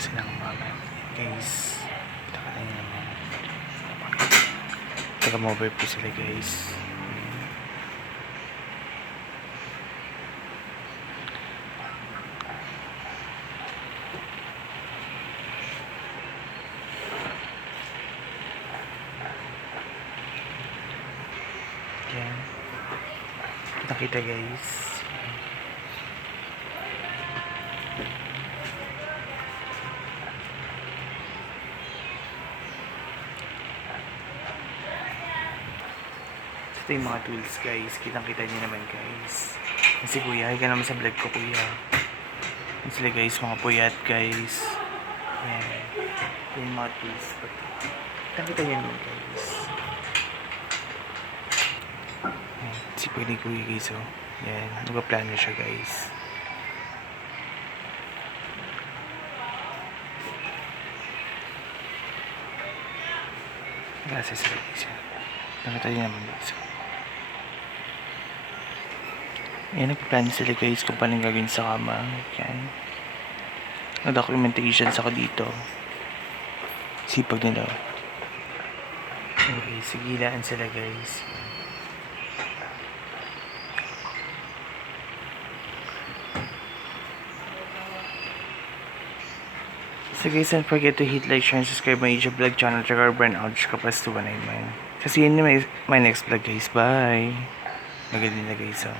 silang umaga. Guys, kita ka na naman. Taga-mobile po sila guys. Yan. Kita guys. Ito yung mga tools guys. Kitang-kita nyo naman guys. Kasi kuya, higa naman sa vlog ko kuya. Yan sila guys, mga puyat guys. Yan. Ito yung mga tools. Kitang-kita nyo naman guys. Yan. Sipag ni kuya guys oh. Yan. Nagpa-plano siya guys. Glasses sila guys yan. Nakita nyo naman guys oh. Ayan, nagpa-plan sila guys kung paano gagawin sa kama. Yan. Nag-documentations ako dito. Sipag nila. Okay, sigilaan sila guys. So guys, don't forget to hit like, share, and subscribe my YouTube vlog channel. Check our brand out. Kapas to 199. So see you in my next vlog guys. Bye. Magaling na guys oh.